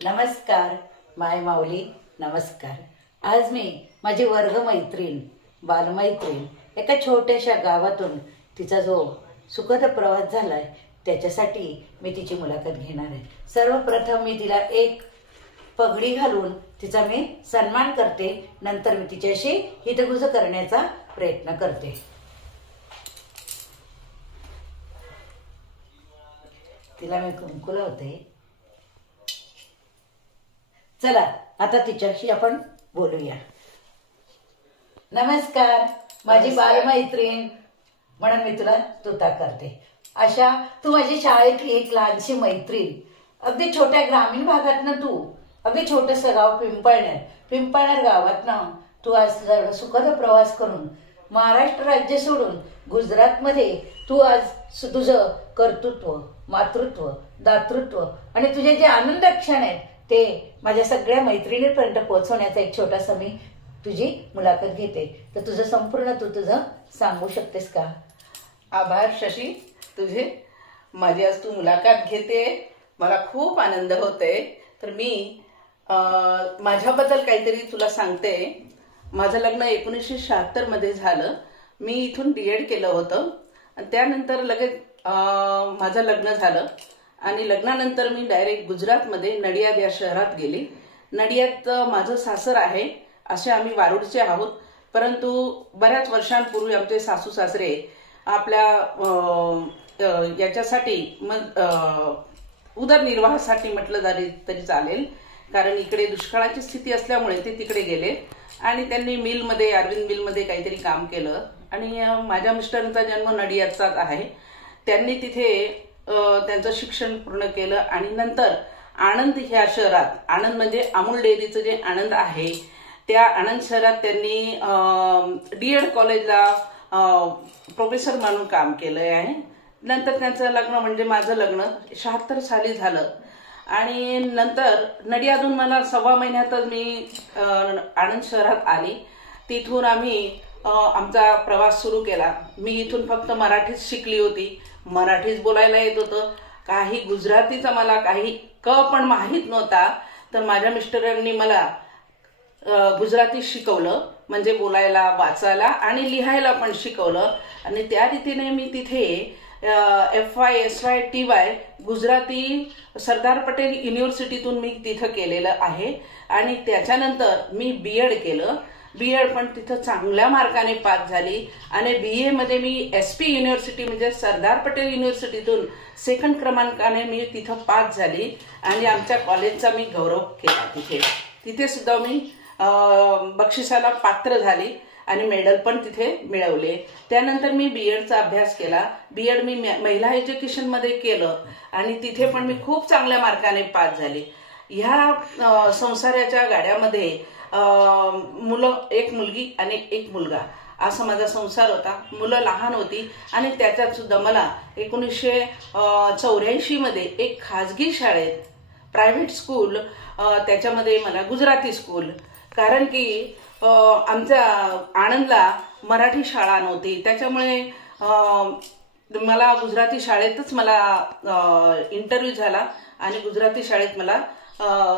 नमस्कार माय माऊली, नमस्कार। आज मी माझी वर्ग मैत्रीण, बालमैत्रीण एका छोट्याशा गावातून तिचा जो सुखद प्रवास झालाय त्याच्यासाठी मी तिची मुलाखत घेणार आहे। सर्वप्रथम मी तिला एक पगडी घालून तिचा मी सन्मान करते, नंतर मी तिच्याशी हितगुज करण्याचा प्रयत्न करते। तिला मी कुंकू लावते। चला आता तिच्याशी आपण बोलूया। नमस्कार माझी बालमैत्रीण म्हणून मी तुला तुता करते। अशा तू माझी शाळेतली एक लहानशी मैत्रीण, अगदी छोट्या ग्रामीण भागातनं तू, अगदी छोटंसं गाव पिंपळनेर गावातनं तू आज सुखद प्रवास करून महाराष्ट्र राज्य सोडून गुजरातमध्ये तू आज तुझं कर्तृत्व, मातृत्व, दातृत्व आणि तुझे जे आनंद क्षण आहेत ते माझ्या सगळ्या मैत्रिणींपर्यंत पोहोचवण्याचा एक छोटासा मी तुझी मुलाखत घेते। तर तुझं संपूर्ण तू तुझं सांगू शकतेस का? आभार शशी तुझे, माझी आज तू मुलाखत घेते, मला खूप आनंद होते। तर मी माझ्याबद्दल काहीतरी तुला सांगते। माझं लग्न 1976 मध्ये झालं। मी इथून डीएड केलं होतं आणि त्यानंतर लगेच माझं लग्न झालं आणि लग्नानंतर मी डायरेक्ट गुजरातमध्ये नडियाद या शहरात गेली। नडियाद माझं सासर आहे, असे आम्ही वारुडचे आहोत, परंतु बऱ्याच वर्षांपूर्वी आमचे सासू सासरे आपल्या याच्यासाठी उदरनिर्वाहासाठी म्हटलं तरी चालेल, कारण इकडे दुष्काळाची स्थिती असल्यामुळे ते तिकडे गेले आणि त्यांनी मिलमध्ये, अरविंद मिलमध्ये काहीतरी काम केलं आणि माझ्या मिस्टरांचा जन्म नडियादचाच आहे। त्यांनी तिथे त्यांचं शिक्षण पूर्ण केलं आणि नंतर आणंद ह्या शहरात, आणंद म्हणजे अमूल डेअरीचं जे आणंद आहे त्या आणंद शहरात त्यांनी डीएड कॉलेजला प्रोफेसर म्हणून काम केलं आहे। नंतर त्यांचं लग्न म्हणजे माझं लग्न 76 साली झालं आणि नंतर नडियादून मला 1.25 महिन्यातच मी आणंद शहरात आली। तिथून आम्ही आमचा प्रवास सुरू केला। मी इथून फक्त मराठीच शिकली होती, मराठीच बोलायला येत होतं, काही गुजरातीचा मला काही पण माहीत नव्हता। तर माझ्या मिस्टरांनी मला गुजराती शिकवलं, म्हणजे बोलायला, वाचायला आणि लिहायला पण शिकवलं आणि त्या रीतीने मी तिथे FY SY TY Gujarati Sardar Patel युनिव्हर्सिटीतून मी तिथं केलेलं आहे आणि त्याच्यानंतर मी बीएड केलं। बीएड पण तिथं चांगल्या मार्काने पास झाली आणि BA मध्ये मी SP युनिव्हर्सिटी म्हणजे सरदार पटेल युनिव्हर्सिटीतून 2nd क्रमांकाने मी तिथं पास झाली आणि आमच्या कॉलेजचा मी गौरव केला। तिथे सुद्धा मी बक्षिसाला पात्र झाली आणि मेडल पण तिथे मिळवले। त्यानंतर मी बीएडचा अभ्यास केला। बीएड मी महिला एज्युकेशन मध्ये केलं आणि तिथे पण मी खूप चांगल्या मार्काने पास झाली। ह्या संसाराच्या गाड्यामध्ये मुलं, एक मुलगी आणि एक मुलगा असा माझा संसार होता। मुलं लहान होती आणि त्याच्यात सुद्धा मला 1984 मध्ये एक खाजगी शाळेत, प्रायव्हेट स्कूल, त्याच्यामध्ये मला गुजराती स्कूल, कारण की आमच्या आणंदला मराठी शाळा नव्हती, त्याच्यामुळे मला गुजराती शाळेतच मला इंटरव्ह्यू झाला आणि गुजराती शाळेत मला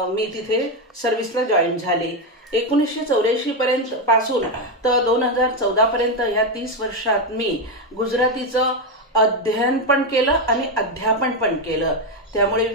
मी तिथे सर्व्हिसला जॉईन झाले। 1984 पर्यंत पासून तर 2014 पर्यंत या 30 वर्षात मी गुजरातीचं अध्ययन पण केलं आणि अध्यापन पण केलं। त्यामुळे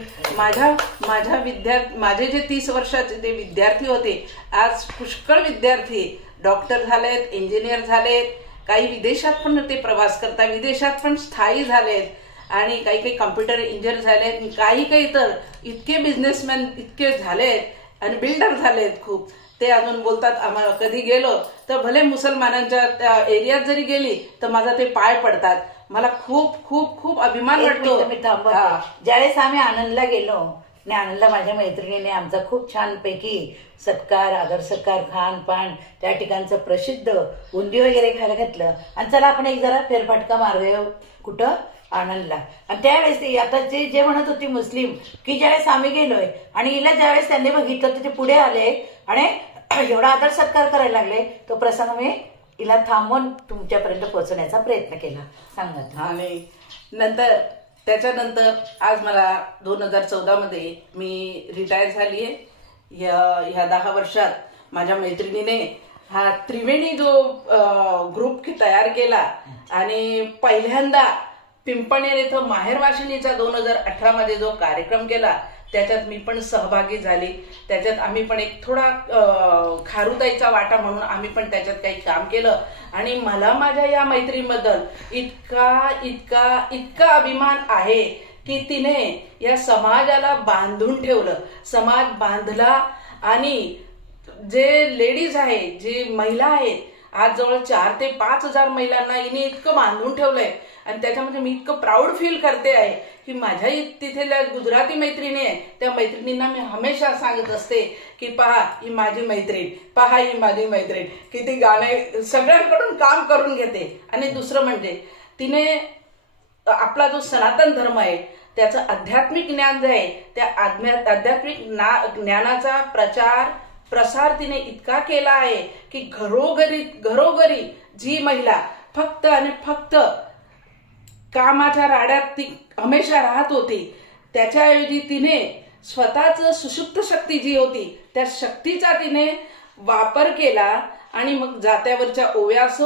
माझे जे 30 वर्षाचे ते विद्यार्थी होते, आज पुष्कळ विद्यार्थी डॉक्टर झालेत, इंजिनियर झालेत, काही विदेशात पण ते प्रवास करतात, विदेशात पण स्थायी झालेत आणि काही कॉम्प्युटर इंजिनियर झालेत, काही तर इतके बिझनेसमॅन इतके झालेत आणि बिल्डर झालेत खूप। ते अजून बोलतात, आम्हाला कधी गेलो तर भले मुसलमानांच्या एरियात जरी गेली तर माझा ते पाय पडतात। मला खूप खूप खूप अभिमान वाटतो। ज्यावेळेस आम्ही आनंदला गेलो आणि आनंदला माझ्या मैत्रिणीने आमचा खूप छानपैकी सत्कार, आदर सत्कार, खान पान, त्या ठिकाणचं प्रसिद्ध उंदी वगैरे खायला घातलं आणि चला आपण एक जरा फेरफटका मारूया कुठं, आनंदला। आणि त्यावेळेस आता जे म्हणत होती मुस्लिम की ज्यावेळेस आम्ही गेलोय आणि हिला ज्यावेळेस त्यांनी बघितलं तर ते पुढे आले आणि एवढा आदर सत्कार करायला लागले, तो प्रसंग मी हिला थांबवून तुमच्यापर्यंत पोहोचण्याचा प्रयत्न केला। सांगा। आणि नंतर त्याच्यानंतर आज मला 2014 मध्ये मी रिटायर झाली आहे. ह्या 10 वर्षात माझ्या मैत्रिणीने हा त्रिवेणी जो ग्रुप तयार केला आणि पहिल्यांदा पिंपणेर इथं माहेरवाशिणीचा 2018 मध्ये जो कार्यक्रम केला त्याच्यात मी पण सहभागी झाली. त्याच्यात आम्ही पण एक थोडा खारुताईचा वाटा म्हणून आम्ही पण त्याच्यात काही काम केलं आणि मला माझ्या या मैत्रीबद्दल इतका इतका इतका अभिमान आहे की तिने या समाजाला बांधून ठेवलं, समाज बांधला. आणि जे लेडीज आहे, जे महिला आहेत, आज जवळ 4 ते 5 हजार महिलांना हिने इतकं बांधून ठेवलंय आणि त्याच्यामध्ये मी इतकं प्राऊड फील करते आहे की माझ्या तिथल्या गुजराती मैत्रिणी आहे त्या मैत्रिणींना मी हमेशा सांगत असते की पहा ही माझी मैत्रीण, पहा ही माझी मैत्रीण, की ती गाणे सगळ्यांकडून काम करून घेते. आणि दुसरं म्हणजे तिने आपला जो सनातन धर्म आहे त्याचं आध्यात्मिक ज्ञान जे आहे त्या आध्यात्मिक ज्ञानाचा प्रसार तिने इतका केला आहे की घरोघरी जी महिला फक्त आणि फक्त कामाच्या राड्यात ती हमेशा राहत होती त्याच्याऐवजी तिने स्वतःच सुषुप्त शक्ती जी होती त्या शक्तीचा तिने वापर केला. आणि मग जात्यावरच्या ओव्या असो,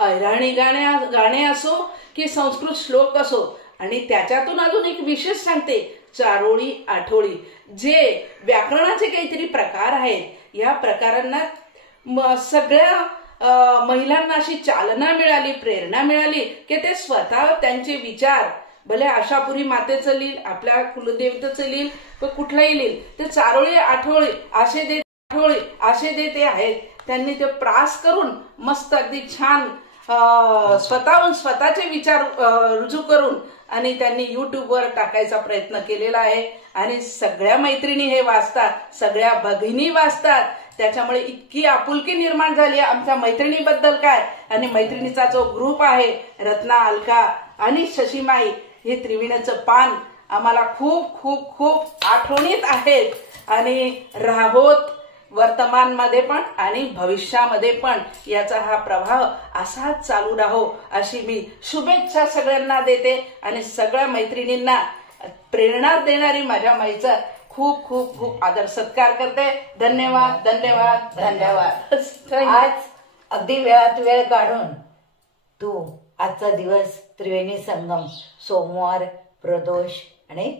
अहिराणी गाणे असो की संस्कृत श्लोक असो, आणि त्याच्यातून अजून एक विशेष सांगते, चारोळी आठोळी, जे व्याकरणाचे काहीतरी प्रकार आहेत या प्रकारांना सगळ्या महिलांना अशी चालना मिळाली, प्रेरणा मिळाली की ते स्वतः त्यांचे विचार भले आशापुरी मातेचं लिहिल, आपल्या कुलदेवतेचं लिहिल, कुठलाही लिहिल, ते चारोळी आठोळी आशे दे ते आहेत. त्यांनी ते प्रास करून मस्त अगदी छान स्वतःचे विचार रुजू करून आणि त्यांनी युट्यूबवर टाकायचा प्रयत्न केलेला आहे. आणि सगळ्या मैत्रिणी हे वाचतात, सगळ्या भगिनी वाचतात. त्याच्यामुळे इतकी आपुलकी निर्माण झाली आमच्या मैत्रिणीबद्दल काय. आणि मैत्रिणीचा जो ग्रुप आहे रत्ना, अलका आणि शशीमाई, हे त्रिवेणीचं पान आम्हाला खूप खूप खूप आठवणीत आहेत आणि राहोत वर्तमानमध्ये पण आणि भविष्यामध्ये पण याचा हा प्रवाह असाच चालू राहो अशी मी शुभेच्छा सगळ्यांना देते. आणि सगळ्या मैत्रिणींना प्रेरणा देणारी माझ्या माईचा खूप खूप खूप आदर सत्कार करते. धन्यवाद धन्यवाद धन्यवाद. आज अगदी वेळात वेळ काढून तू आजचा दिवस त्रिवेणी संगम, सोमवार, प्रदोष आणि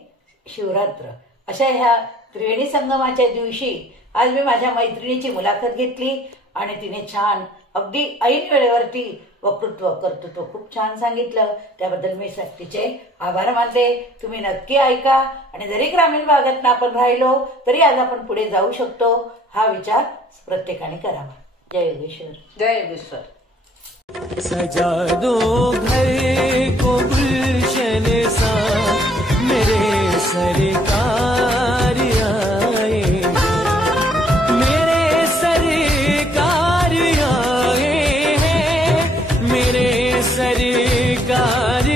शिवरात्र अशा ह्या त्रिवेणी संगमाच्या दिवशी आज मी माझ्या मैत्रिणीची मुलाखत घेतली आणि तिने छान अगदी ऐन वेळेवरती कर्तृत्व खूप छान सांगितलं. त्याबद्दल मी तिचे आभार मानते. तुम्ही नक्की ऐका आणि जरी ग्रामीण भागात आपण राहिलो तरी आज आपण पुढे जाऊ शकतो हा विचार प्रत्येकाने करावा. जय योगेश्वर. जय योगेश्वर. सजा दो घर को गुलशन सा मेरे सरकार आए, मेरे सरकार आए हैं, मेरे सरकार